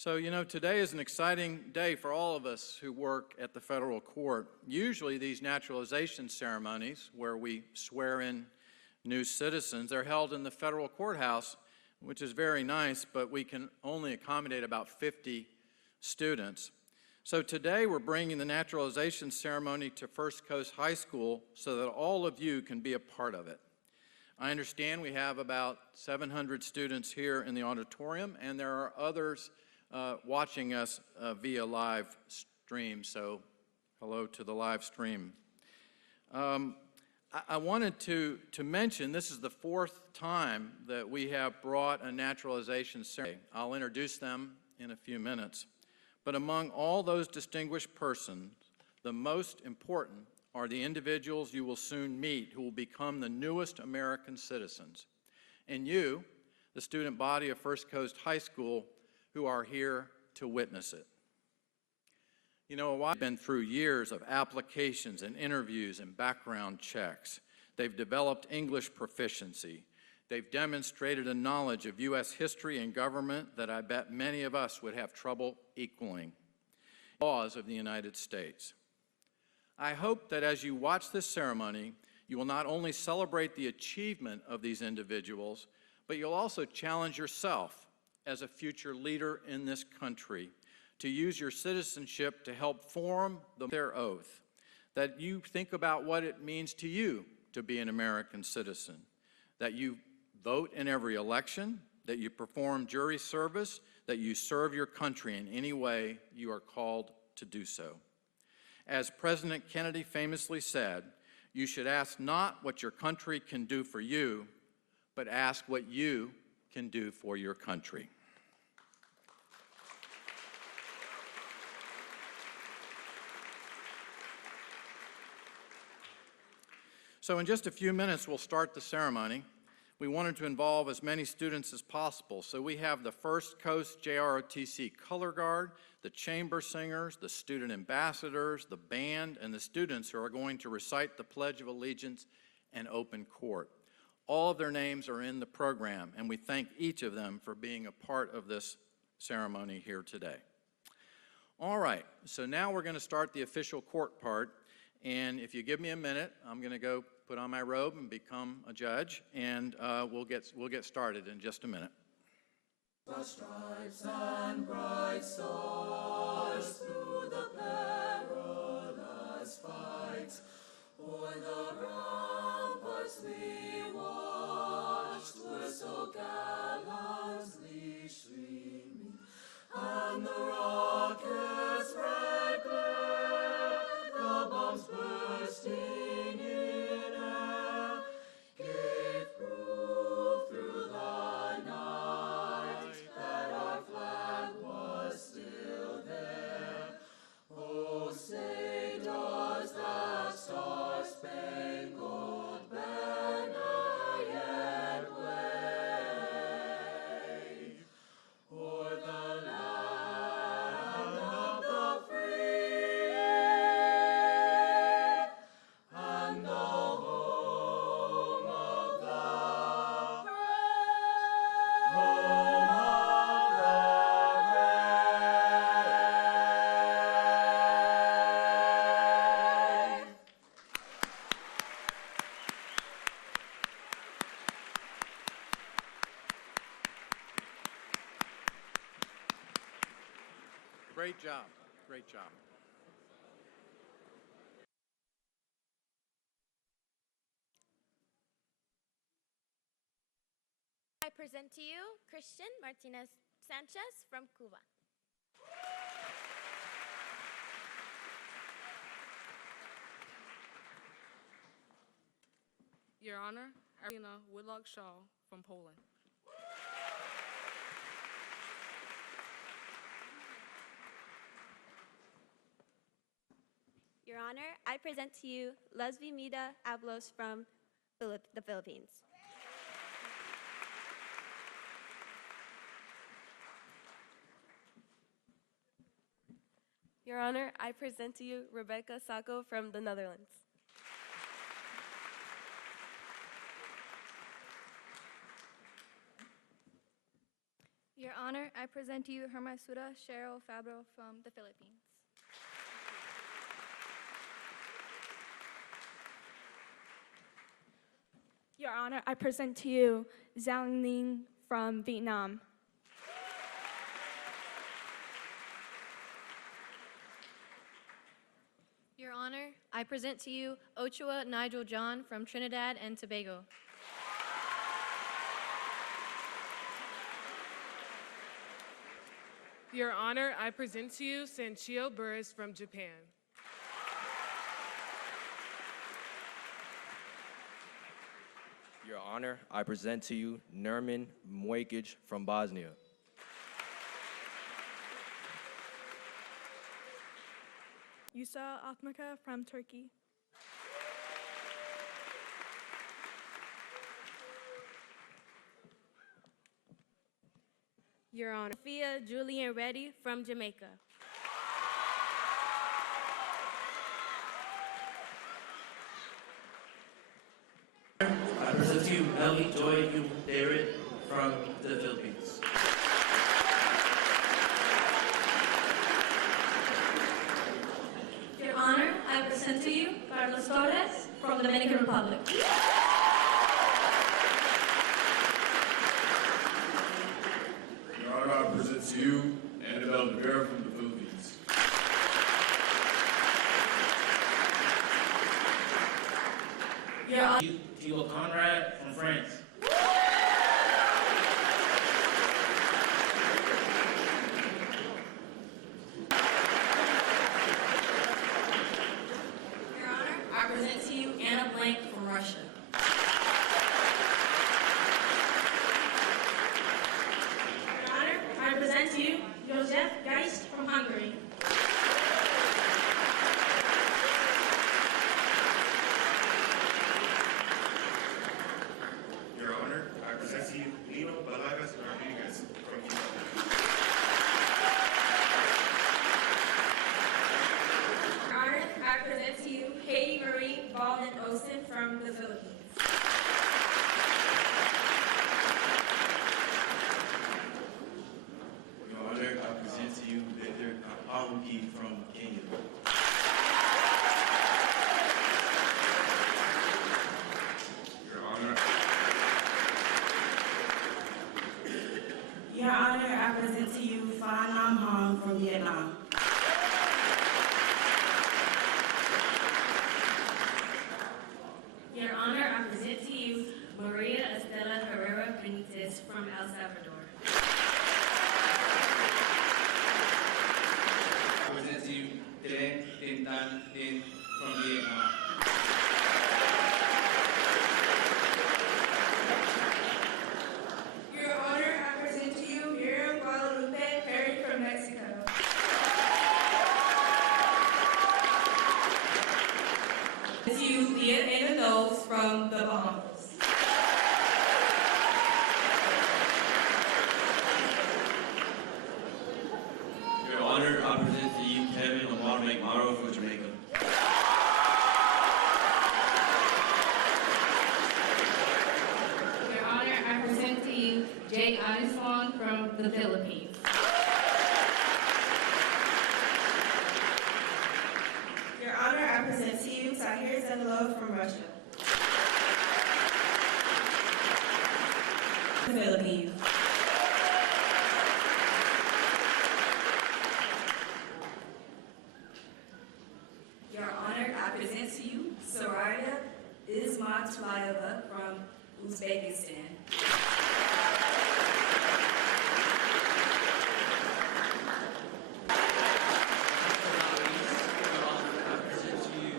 So, today is an exciting day for all of us who work at the federal court. Usually these naturalization ceremonies, where we swear in new citizens, are held in the federal courthouse, which is very nice, but we can only accommodate about 50 students. So today we're bringing the naturalization ceremony to First Coast High School so that all of you can be a part of it. I understand we have about 700 students here in the auditorium, and there are others watching us via live stream, so hello to the live stream. I wanted to mention this is the fourth time that we have brought a naturalization ceremony. I'll introduce them in a few minutes. But among all those distinguished persons, the most important are the individuals you will soon meet who will become the newest American citizens. And you, the student body of First Coast High School, who are here to witness it. I've been through years of applications and interviews and background checks. They've developed English proficiency. They've demonstrated a knowledge of U.S. history and government that I bet many of us would have trouble equaling. Laws of the United States. I hope that as you watch this ceremony, you will not only celebrate the achievement of these individuals, but you'll also challenge yourself as a future leader in this country to use your citizenship to help form their oath, that you think about what it means to you to be an American citizen, that you vote in every election, that you perform jury service, that you serve your country in any way you are called to do so. As President Kennedy famously said, you should ask not what your country can do for you, but ask what you can do for your country. So in just a few minutes, we'll start the ceremony. We wanted to involve as many students as possible, so we have the First Coast JROTC Color Guard, the chamber singers, the student ambassadors, the band, and the students who are going to recite the Pledge of Allegiance and open court. All of their names are in the program, and we thank each of them for being a part of this ceremony here today. All right, so now we're going to start the official court part, and if you give me a minute, I'm going to go put on my robe and become a judge, and we'll get started in just a minute. The stripes and bright stars through the perilous fights, o'er the ramparts we watched were so gallantly streaming, and the rockets' red glare, the bombs bursting in air, gave proof through the night that our flag was still there. Oh, say does that star-spangled banner yet wave o'er the land of the free and the home of the brave, home of the brave. Great job, great job. I present to you Christian Martinez Sanchez from Cuba. Your Honor, Arina Whitlock-Shaw from Poland. Your Honor, I present to you Lesbimida Ablos from the Philippines. Your Honor, I present to you Rebecca Sacco from the Netherlands. Your Honor, I present to you Hermasuda Cheryl Fabro from the Philippines. Your Honor, I present to you Giang Ninh from Vietnam. Your Honor, I present to you Ochua Nigel John from Trinidad and Tobago. Your Honor, I present to you Sanchio Burris from Japan. Your Honor, I present to you Nermin Mojkic from Bosnia. Yusa Atmaka from Turkey. Your Honor, Sophia Julian Reddy from Jamaica. I present to you Melly Joy David from the Philippines. Your Honor, I present to you Carlos Torres from the Dominican Republic. Your Honor, I present to you Annabelle De Vera from the Philippines. Your Honor, Thibaut Conrad from France. Your Honor, I present to you Anna Blank from Russia. Your Honor, I present to you Josef Geist from Hungary. Your Honor, I present to you Lino Balagas Rodriguez from Cuba. Your Honor, I present to you Haiti Marie Baldwin Olsen from the Philippines. Your Honor, I present to you Victor Aruki from Kenya. Your Honor, Your Honor, I present to you Phan Nam Hong from Vietnam. Your Honor, I present to you Maria Estela Herrera Benitez from El Salvador. I present to you Tren Tin Tan Tin from Vietnam. Your Honor, I present to you Miriam Guadalupe Perry from Mexico. To you Leah Anna Knowles from the Bahamas. Your Honor, I present to you Kevin Lamar McMorrow from Jamaica. Your Honor, I present to you Jay Aniswong from the Philippines. Your Honor, I present to you Tahir Zenilov from Russia. The Philippines. Your Honor, I present to you Soraya Ismatullayeva from Uzbekistan. I present to you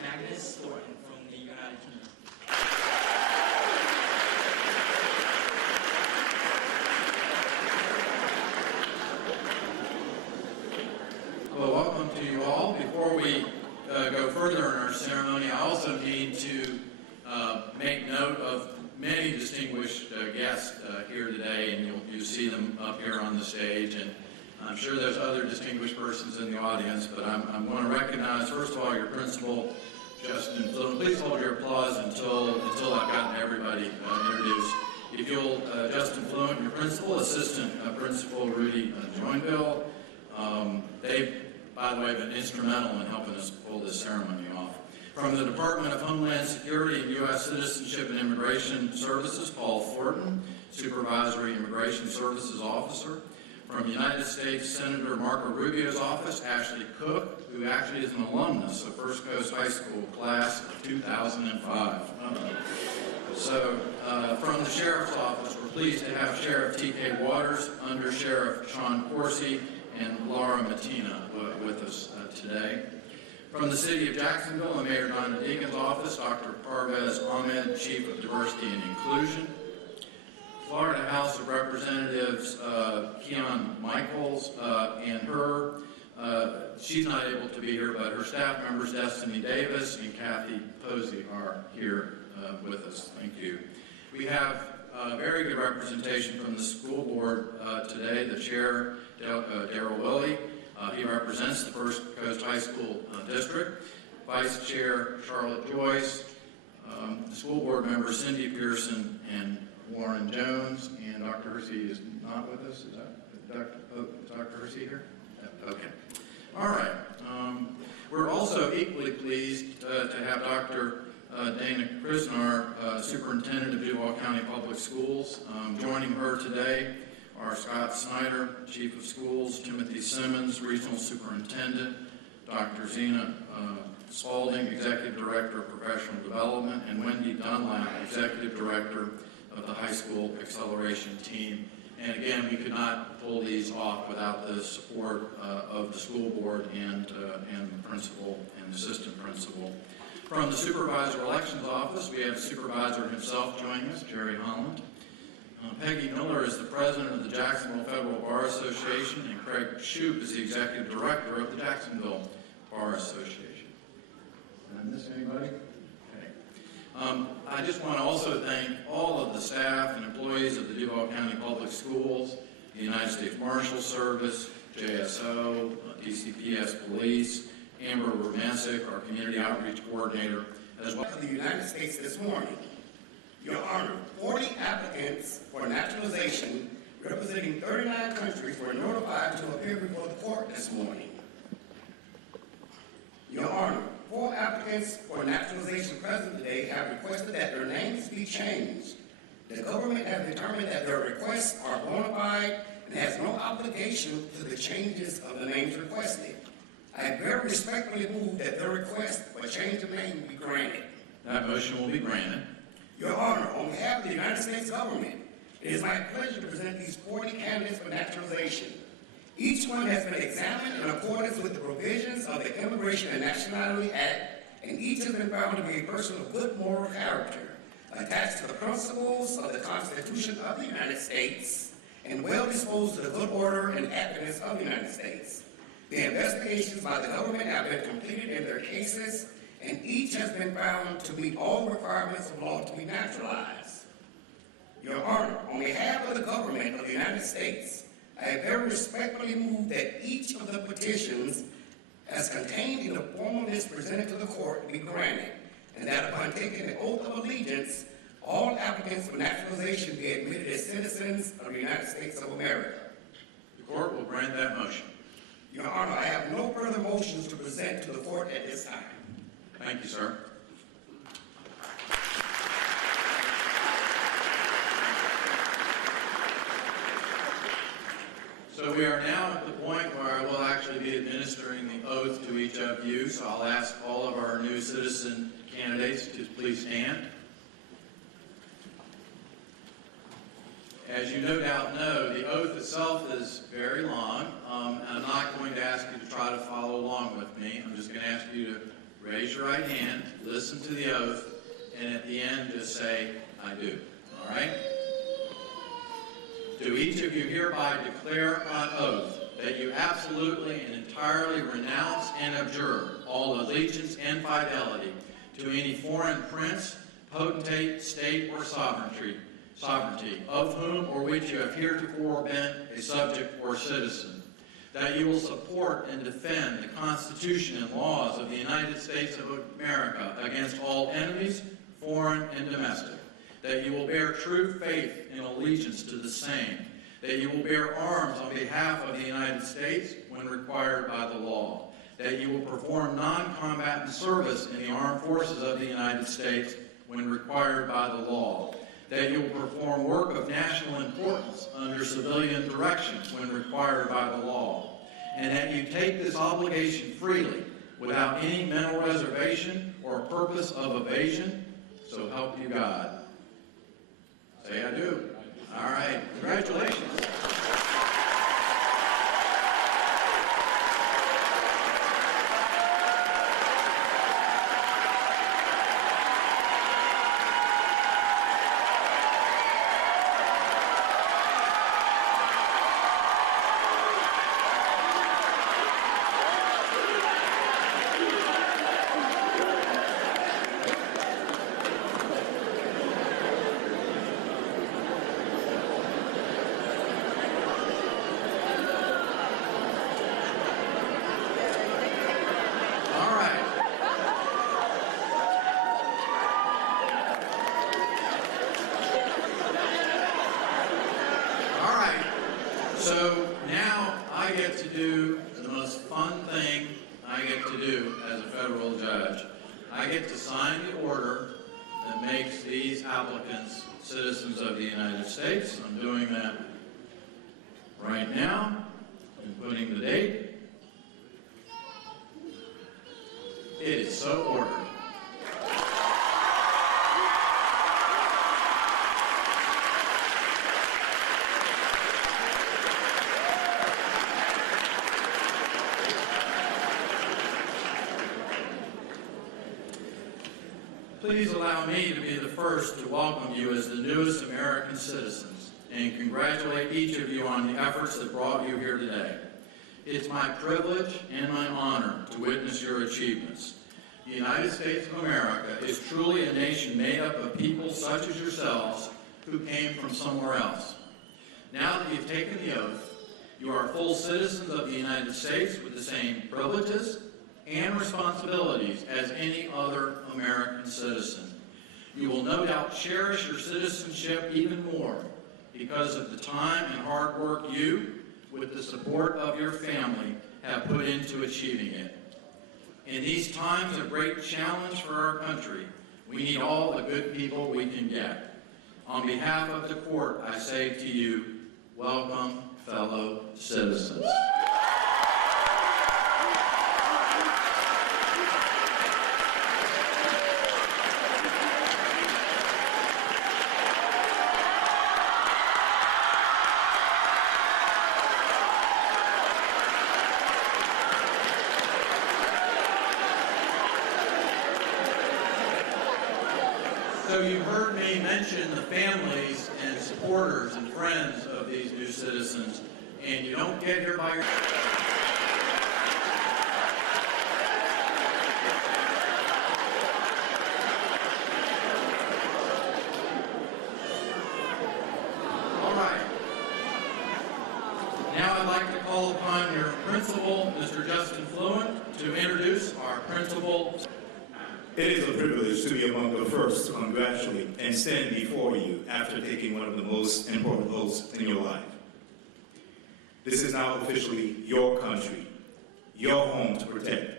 Magnus Thornton from the United Kingdom. Well, welcome to you all. Before we go further in our ceremony, I also need to make note of many distinguished guests here today, and you'll see them up here on the stage. And I'm sure there's other distinguished persons in the audience, but I'm going to recognize, first of all, your principal, Justin Fluent. Please hold your applause until I've gotten everybody introduced. If you'll, Justin Fluent, your principal. principal, Assistant Principal Rudy Joinville. They've, by the way, been instrumental in helping us pull this ceremony off. From the Department of Homeland Security and U.S. Citizenship and Immigration Services, Paul Thornton, Supervisory Immigration Services Officer. From the United States Senator Marco Rubio's office, Ashley Cook, who actually is an alumnus of First Coast High School class of 2005. From the Sheriff's Office, we're pleased to have Sheriff T.K. Waters, Under Sheriff Sean Corsi, and Laura Matina with us today. From the City of Jacksonville and Mayor Donna Deegan's office, Dr. Parvez Ahmed, Chief of Diversity and Inclusion. Florida House of Representatives Keon Michaels and her, she's not able to be here, but her staff members Destiny Davis and Kathy Posey are here with us. Thank you. We have very good representation from the school board today. The chair, Darrell Willey, he represents the First Coast High School District. Vice Chair Charlotte Joyce, the school board members Cindy Pearson and Warren Jones, and Dr. Hersey is not with us. Is that Dr. Hersey here? Okay. All right. We're also equally pleased to have Dr. Dana Krisnar, Superintendent of Duval County Public Schools. Joining her today are Scott Snyder, Chief of Schools, Timothy Simmons, Regional Superintendent, Dr. Zena Spalding, Executive Director of Professional Development, and Wendy Dunlap, Executive Director of the High School Acceleration Team. And again, we could not pull these off without the support of the school board and the principal and assistant principal. From the Supervisor Elections Office, we have the supervisor himself joining us, Jerry Holland. Peggy Miller is the president of the Jacksonville Federal Bar Association, and Craig Shoup is the executive director of the Jacksonville Bar Association. Did I miss anybody? Okay. I just want to also thank all of the staff and employees of the Duval County Public Schools, the United States Marshal Service, JSO, DCPS Police, Amber Romancic, our Community Outreach Coordinator, as well. Of the United States this morning. Your Honor, 40 applicants for naturalization representing 39 countries were notified to appear before the court this morning. Your Honor, 4 applicants for naturalization present today have requested that their names be changed. The government has determined that their requests are bona fide and has no obligation to the changes of the names requested. I very respectfully move that their request for change of name be granted. That motion will be granted. Your Honor, on behalf of the United States government, it is my pleasure to present these 40 candidates for naturalization. Each one has been examined in accordance with the provisions of the Immigration and Nationality Act, and each has been found to be a person of good moral character, attached to the principles of the Constitution of the United States, and well disposed to the good order and happiness of the United States. The investigations by the government have been completed in their cases, and each has been found to meet all the requirements of law to be naturalized. Your Honor, on behalf of the government of the United States, I very respectfully move that each of the petitions as contained in the formal list presented to the court be granted, and that upon taking the oath of allegiance, all applicants for naturalization be admitted as citizens of the United States of America. The court will grant that motion. Your Honor, I have no further motions to present to the court at this time. Thank you, sir. So we are now at the point where I will actually be administering the oath to each of you. So I'll ask all of our new citizen candidates to please stand. As you no doubt know, the oath itself is very long. I'm not going to ask you to try to follow along with me. I'm just going to ask you to raise your right hand, listen to the oath, and at the end just say, I do. All right? Do each of you hereby declare on oath that you absolutely and entirely renounce and abjure all allegiance and fidelity to any foreign prince, potentate, state, or sovereignty, of whom or which you have heretofore been a subject or citizen, that you will support and defend the Constitution and laws of the United States of America against all enemies, foreign and domestic, that you will bear true faith and allegiance to the same, that you will bear arms on behalf of the United States when required by the law, that you will perform non-combatant service in the armed forces of the United States when required by the law, that you will perform work of national importance under civilian direction when required by the law, and that you take this obligation freely without any mental reservation or purpose of evasion, so help you God. Say I do. All right, congratulations. So now I get to do the most fun thing I get to do as a federal judge. I get to sign the order that makes these applicants citizens of the United States. I'm doing that right now and putting the date. It is so ordered. Please allow me to be the first to welcome you as the newest American citizens and congratulate each of you on the efforts that brought you here today. It's my privilege and my honor to witness your achievements. The United States of America is truly a nation made up of people such as yourselves who came from somewhere else. Now that you've taken the oath, you are full citizens of the United States with the same privileges and responsibilities as any other American citizen. You will no doubt cherish your citizenship even more because of the time and hard work you, with the support of your family, have put into achieving it. In these times of great challenge for our country, we need all the good people we can get. On behalf of the court, I say to you, welcome, fellow citizens. So you heard me mention the families and supporters and friends of these new citizens, and you don't get here by yourself. All right. Now I'd like to call upon your principal, Mr. Justin Fluent, to introduce our principal. It is a privilege to be among the first to congratulate and stand before you after taking one of the most important oaths in your life. This is now officially your country, your home to protect,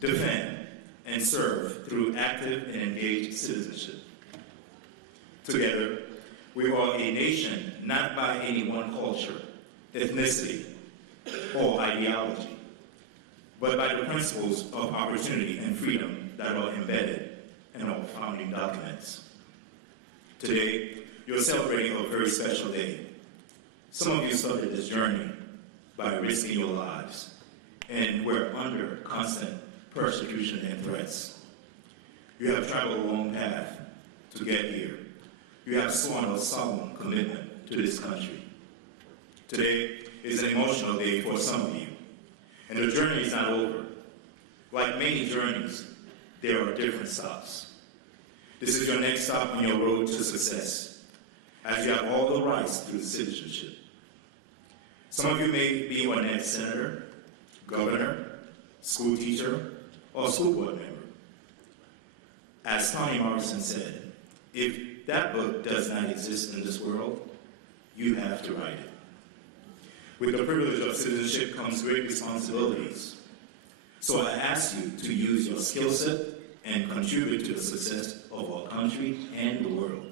defend, and serve through active and engaged citizenship. Together, we are a nation not by any one culture, ethnicity, or ideology, but by the principles of opportunity and freedom that are embedded in our founding documents. Today, you're celebrating a very special day. Some of you started this journey by risking your lives, and were under constant persecution and threats. You have traveled a long path to get here. You have sworn a solemn commitment to this country. Today is an emotional day for some of you, and the journey is not over. Like many journeys, there are different stops. This is your next stop on your road to success, as you have all the rights through citizenship. Some of you may be your next senator, governor, school teacher, or school board member. As Toni Morrison said, if that book does not exist in this world, You have to write it. With the privilege of citizenship comes great responsibilities. So I ask you to use your skill set and contribute to the success of our country and the world.